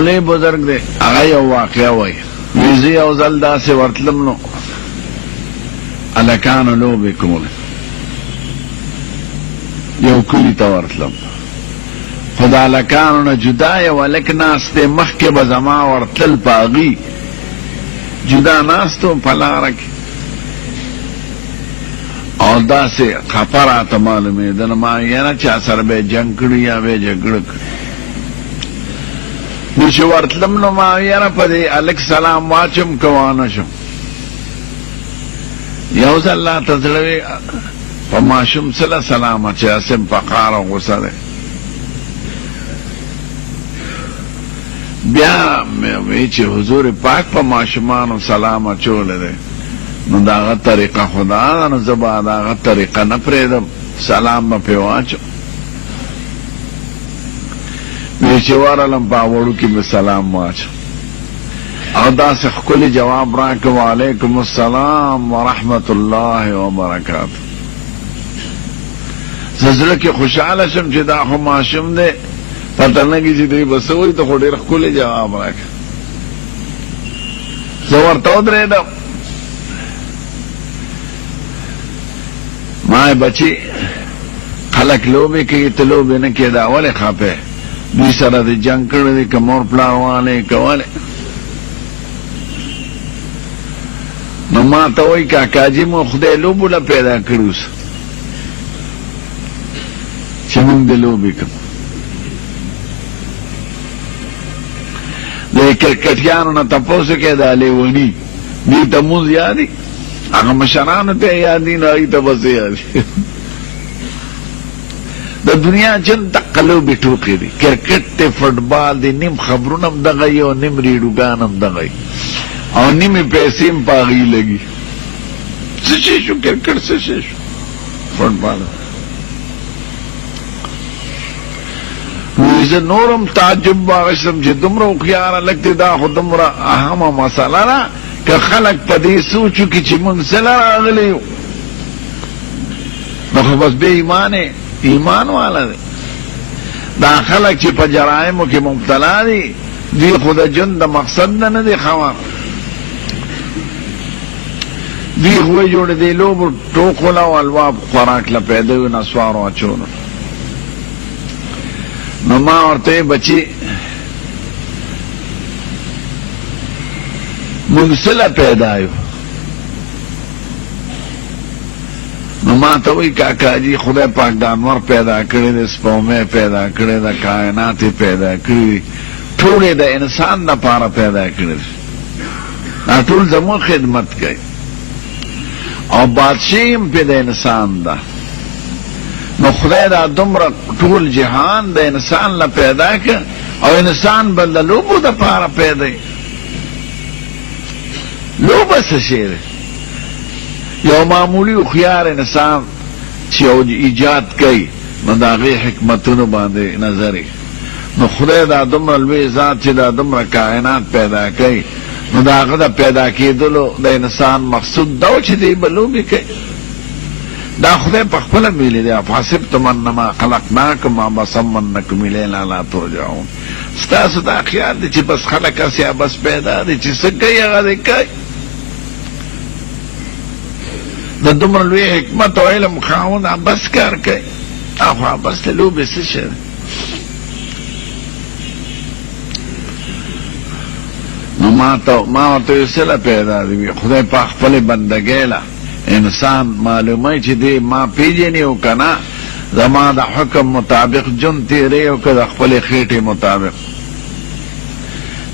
لوی بزرگ دی هغه یو واقعه وایي ویزه یو ځل داسې ورتلم نو هلکانو لوبې کولې یو کلي ته ورتلم خو د هلکانو نه جدا یو هلک ناست دی مخکې به زما ورتلل په هغې جدا ناست و په لاره کې او داسې خفه راته معلومېده ما یاره چا سره به یې جنګ کړي یا به یې جګړه کړي نو چې ورتلم نو ما یاره په دې هلک سلام واچم که وانه شم یو ځل راته زړه وي په ماشوم سره سلام چې اسم په قهر او غصه دی بیا مې وی چې حضور پاک په ماشومانو سلام اچولی دی نو د هغه طریقه خدا ده نو زه به د هغه طریقه نه پرېږدم سلام به پرې واچم وی چې ورغلم په وړو کې به سلام واچم او داسې ښکلي جواب راکړه وعلیکم السلام ورحمت الله وبرکاته زه زړه کې خوشحاله شم چې دا خو ماشوم دی پته نه کېږي چې دوی به څه وایي ته خو ډېر ښکلی جواب راکړه زه ورته ودرېدم ما بچی خلک لوبې کوي ته لوبې نه کېې دا ولې خفه دوی سره د جنګ کړی دی که مور پلار والی که ولې نو ما ته وایي کاکاجي مو خدای لوبو له پیدا کړي اوس چې موږ د لوبې کوو د کرکټیانو نه تپوس کې دا لیوني دوی ته مونځ یادي هغه مشرانو ته یادي نو هغوی ته بس یادي د دنیا چند دقه لوبې ټوکې دي کرکټ دی فټبال دی نیم خبرونه هم دغه یي او نیم ریډوګان هم دغه یي او نیمې پیسې هم په هغې لګي څه شی شو کرکټ څه شی شو فټبال زه نورم تعجب واخیستم چې دومره هوښیار هلک دی دا خو دومره اهمه مسله ده که خلک په دې سوچ وکړي چې موږ څه له راغلي یو نو خو بس بې ایمان والا دی دا خلک چې په جرایمو کې مبتلا دي دوی خو د ژوند د مقصد نه دي خبر دوی خو یې جوړې دې لوبو ټوکو له او الواب خوراک له پیدا وي نسوارو اچولو نو ما ورته بچی موږ څه له پیدا یو نو ما ته وایي کاکاجي خدای پاک د انور پیدا کړی دی سپومې پیدا کړی ده کائنات یې پیدا کړي ټول یې د انسان دپاره پیدا کړي دا ټول زموږ خدمت کوي او بادشاهي هم پې د انسان ده نو خدای دا دومره ټول جهان د انسان له پیدا که او انسان بل د لوبو دپاره پیدا لوبه څه شی دی یو معمولی هوښیار انسان چې یو ایجاد کوي نو د هغې حکمتونو باندې نظر نو خدای دا دومره لوی ذات چې دا دومره کائنات پیدا کوي نو د هغه د پیدا کېدلو د انسان مقصود دا و چې دی به لوبې کوي دا خدای په خپله ویلي دی افحسبتم انما خلقناکم عبثا وانکم الینا لا ترجعون ستاسو دا خیال دی چې بس خلک هسې عبث پیدا دی چې څه کوي هغه دی کوي د دومره لوی حکمت او علم خاوند عبث کار کوي خو عبث د لوبې څه شی دی نو ما ورته ویل څه له پیدا دی خدای په خپلې بندګۍ له انسان معلومه چې دی ما پیژني او که نه زما د حکم مطابق جون تیری او که د خپلې خېټې مطابق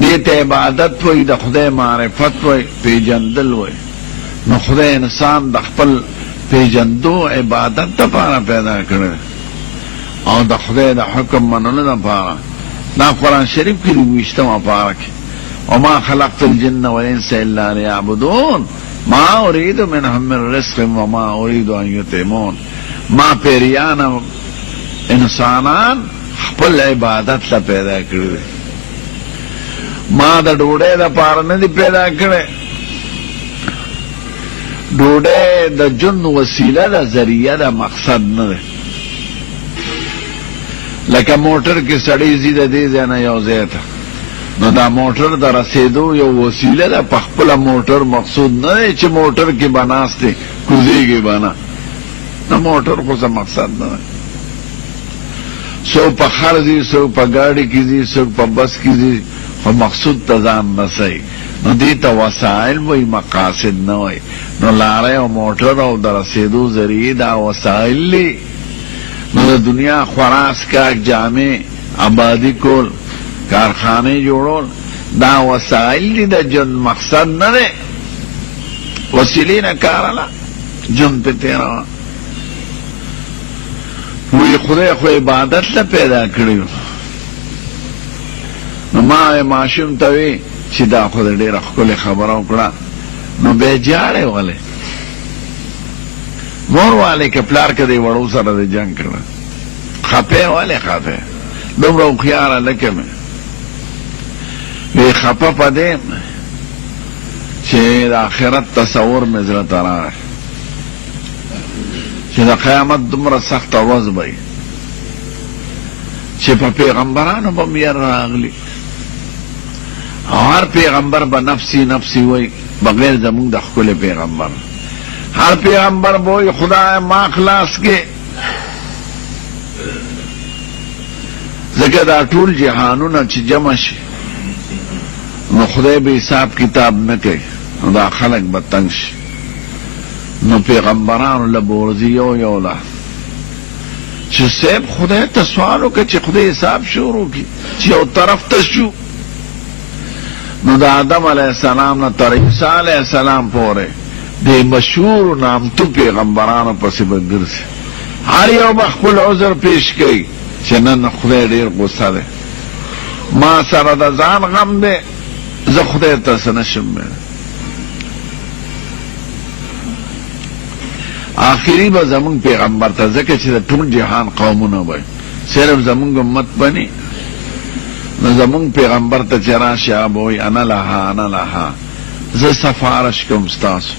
دې ته عبادت وایي د خدای معرفت وایي پیژندل وایي نو خدای انسان د خپل پیژندو عبادت دپاره پیدا کړی او د خدای د حکم منلو دپاره دا قرآن شریف کې لویشتمه پاره کې وما خلقت الجن والانس الا ليعبدون ما اريد منهم من رزق وما اريد ان يطعمون ما پیریان انسانان خپل عبادت له پیدا کړی ما د ډوډۍ دپاره نه دي پیدا کړی ډوډۍ د ژوند وسیله ده ذریعه ده مقصد نه ده لکه موټر کې سړی ځي د دې ځای نه یو ځای ته نو دا موټر د رسیدو یو وسیله ده، په خپله موټر مقصود نه دی چې موټر کې به ناست دی کوزیږي به نه. نه موټر خو څه مقصد نه دی. څوک په خر ځي، څوک په ګاډي کې ځي، څوک په بس کې ځي، خو مقصود ته ځان رسوي. نو دې ته وسایل وایي، مقاصد نه وایي. نو لاره او موټر او د رسیدو ذریعې دا وسایل دي. نو د دنیا خوراک کا جامع آبادی کول، کارخانه جوړول، دا وسایل دي، د جن مقصد نه دی. وسیلې نه کار اله جن په تېروه. وی خدای خو عبادت له پیدا کړی. نو ما ماشوم ته وی چې دا خو ډېره ښکلې خبره وکړه. نو بیا جاړې ولې مور والے که پلار که دی وړو سره د جنګ کړه، خپې ولې خپې دومره هوښیاره لکه مې وی خپه په دې چې د آخرت تصور مې زړه ته راغی چې د قیامت دومره سخته ورځ به وي چې په پیغمبرانو به میر راغلي، هر پیغمبر به نفسی نفسی وی بغیر زمونږ د ښکلي پیغمبر. هر پیغمبر به وی خدای ما خلاص کې، ځکه دا ټول جهانونه چې جمع شي نو خدای به حساب کتاب نه کوي، نو دا خلق به تنګ شي. نو پیغمبرانو له بورځي یو یو له چې صاحب خدای ته سوال وکړه چې خدای حساب شروع کړي چې یو طرف ته شو. نو د آدم علیه السلام نه تر عیسی علیه السلام پورې د مشهور نامتو پیغمبرانو پسې به ګرځي، هر یو به خپل عذر پیش کوي چې نن خدای ډېر غصه دی، ما سره د ځان غم دی، زه خدای ته څه نشم ویلی. آخري به زمونږ پیغمبر ته، ځکه چې د ټول جهان قومونه به صرف زمونږ امت بني، نو زمونږ پیغمبر ته چې راشي به وایي انا لها انا لها، زه سفارش کوم ستاسو.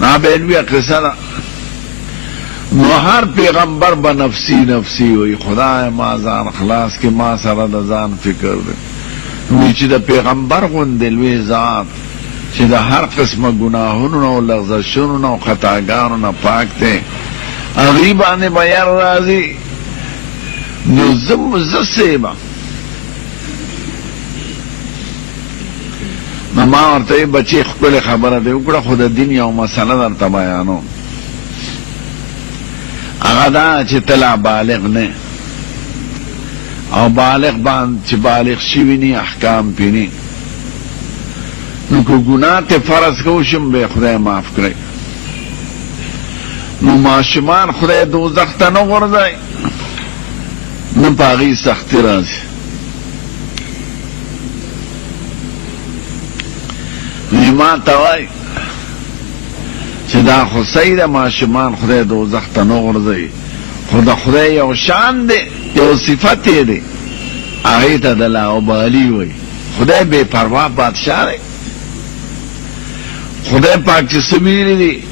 نا به لویه قصه ده. نو هر پیغمبر به نفسی نفسی وایي خدای ما ځان خلاص کې، ما سره د ځان فکر دی. وایي چې د پیغمبر غوندې لوی ذات چې د هر قسمه ګناهونو او لغزشونو او خطاګانو نه پاک دی، هغې باندې به یر راځي. نو زه سیبه نو ما ورته بچی ښکلې خبره دې وکړه، خو د دین یو مسله درته بیانوم. هغه دا چې ته لا بالغ نه، او بالغ باندې چې بالغ شوي نی احکام پینی، نو که ګناه ته فرض کوشم به خدای معاف کړی. نو ماشومان خدای دوزخ ته نه غورځوي، نه په هغې سختي راځي. نو ما ته وایي چې دا خو صحیح ده، ماشومان خدای دوزخ ته نه غورځوي، خو د خدای یو شان دی، یو صفت یې دی، هغې ته د لاابالي وایي. خدای بې پروا بادشاه دی. خدای پاک چې څه ویلي دي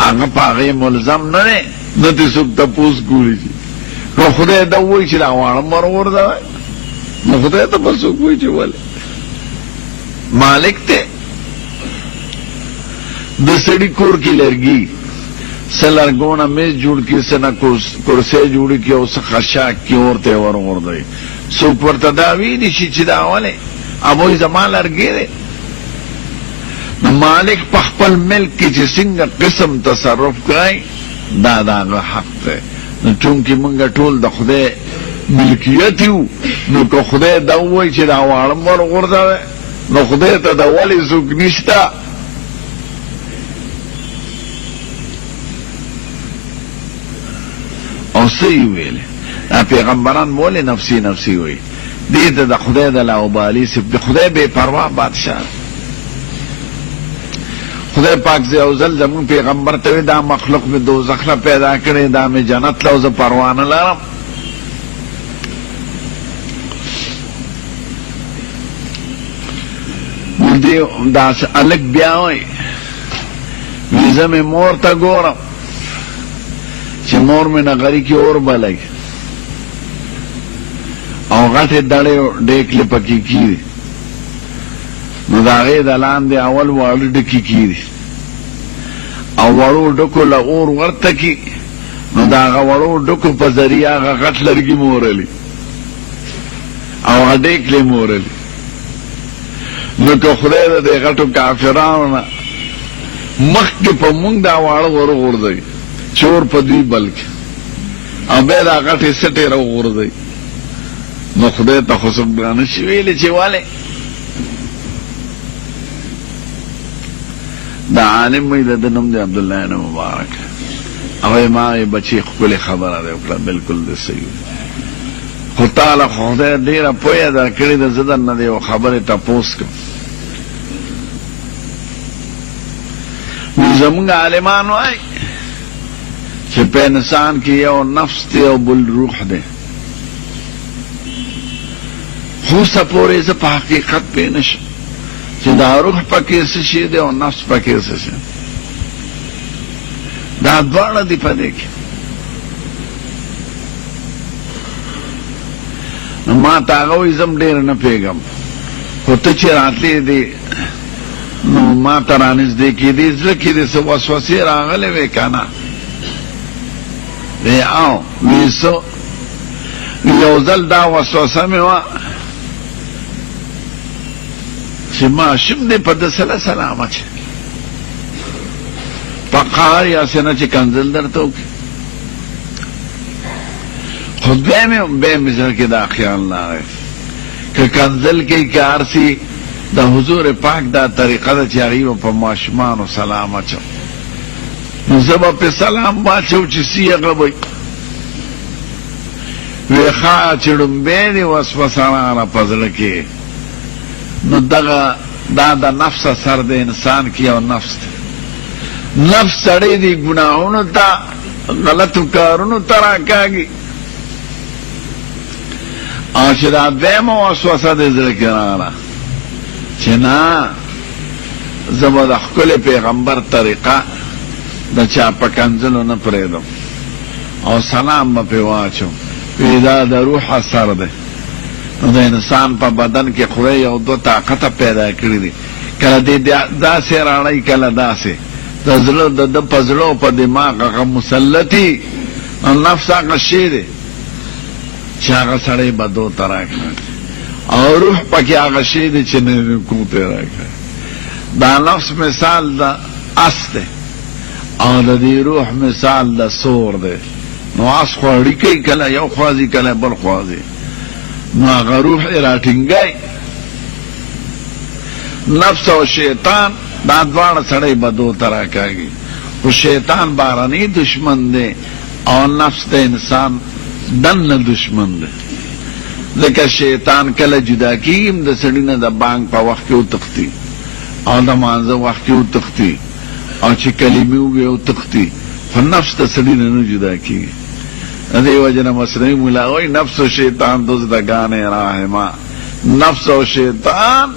هغه په هغې ملزم نه دی، نه دې څوک تپوس کولی شي. نو خدای دا وایي چې دا غواړم ور وغورځوئ، نو خدای ته به څوک وایي چې ولې مالک دی. د سړي کور کې لرګي، څه لرګونه میز جوړ کړي، څه نه کرسۍ جوړې کړي، او څه خشاک کړي، ورته یې ور وغورځوي. څوک ورته دا ویلی شي چې دا ولې ابوی زما لرګی دی. نو مالک په خپل ملک کې چې څنګه قسم تصرف کوي دا د هغه حق دی. نو چونکې مونږ ټول د خدای ملکیت یو، نو که خدای دا ووایي چې دا واړم ور وغورځوئ، نو خدای ته د ولې څوک نشته. او څه یې ویلې دا پیغمبران ولې نفسي نفسي وایي، دې ته د خدای د لاابالي صفت دی. خدای بې پروا بادشاه. خدای پاک یو ځل زمون پیغمبر ته دا مخلوق مې دوزخ له پیدا کړی، دا مې جنت له زه پروا نه لرم. دا هلک بیا وایي وي زه مې مور ته ګورم چې مور مې نغري کې اور بلی، او غټې دړې ډېکلې پکې کېږي، نو د هغې د لاندې اول واړه ډکي کېږي او وړو ډکو له اور ورته کي، نو د هغه وړو ډکو په ذریعه هغه غټ لرګي مورلي او هغه ډېکلې مورلي. نو که خدای د دې غټو کافرانو نه مخکې په مونږ دا واړه ورغورځوي چې اور په دوی بل کړي او بیا دا غټې سټې راوغورځوي، نو خدای ته خو څوک نه شي ویلی چې ولې. دا عالم وی د ده نوم دی عبدالله بن مبارک، هغه ما بچی ښکلې خبره دی وکړه، بلکل د صحیح. خو تاله خدای ډېره پویه در کړې ده، زه درنه د یو خبرې تپوس کوم. زمونږ عالمان وایي چې په انسان کې یو نفس دی او بل روح دی، خو څه پورې زه په حقیقت پوه نه شم چې دا روح پکې څه شی دی او نفس پکې څه شی، دا دواړه دي په دې کې. نو ما ته هغه وایي زه هم ډېر نه پوهېږم، خو ته چې راتلې دې نو ما ته رانږدې کېدې، زړه کې دې څه وسوسې راغلې وې که نه؟ وی او وی څه یو ځل دا وسوسه مې وه چې ماشوم دې په ده سله سلام اچوي په قهر یا څه نه چې کنځل درته وکړي، خو بیا مې زړه کې دا خیال راغی که کنځل کوي که هر څه د حضور پاک دا طریقه ده چې هغوی به په ماشومانو سلام اچو، نو زه به پې سلام واچو چې څه هغه به وی ښه چې ړومبی دې وسوسه راغله په زړه کې، نو دغه دا د نفس اثر د انسان کې یو نفس دی، نفس سړی دی ګناهونو ته غلطو کارونو ته راکاږي، او چې دا دویمه وسوسه د زړه کې راغله چې نه زه به د ښکلي پیغمبر طریقه د چا په کنځلو نه پرېږدم او سلام به پرې واچوم، وی دا د روح اثر دی. نو د انسان په بدن کې خدای یو دوه طاقته پیدا کړي دي، کله دې داسې راړی کله داسې، د زړه د ده په زړه او په دماغ هغه مسلطي نفس هغه شی دی چې هغه سړی بدو ته راکړي، او روح پکې هغه شی دی چې نیکو ته راکړي. دا نفس مثال د اس دی او د دې روح مثال د سور دی، نو اس خو اړیکې کله یو خوازي کله بل خوازي، نو هغه روح یې راټینګی. نفس او شیطان دا دواړه سړی بدو ته راکاږي، خو شیطان بارنی دشمن دی او نفس د انسان دننه دشمن دی، ځکه شیطان کله جدا کېږي د سړي نه د بانګ په وخت کې وتښتي او د مانځه وخت کې وتښتي او چې کلمې ووایي وتښتي، خو نفس د سړي نه جدا کېږي. د دې وجه نه مصنوي مولا وایي نفس و شیطان دزدگان راهما، نفس او شیطان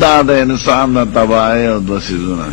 دا د انسان د تباهۍ او دوه څیزونه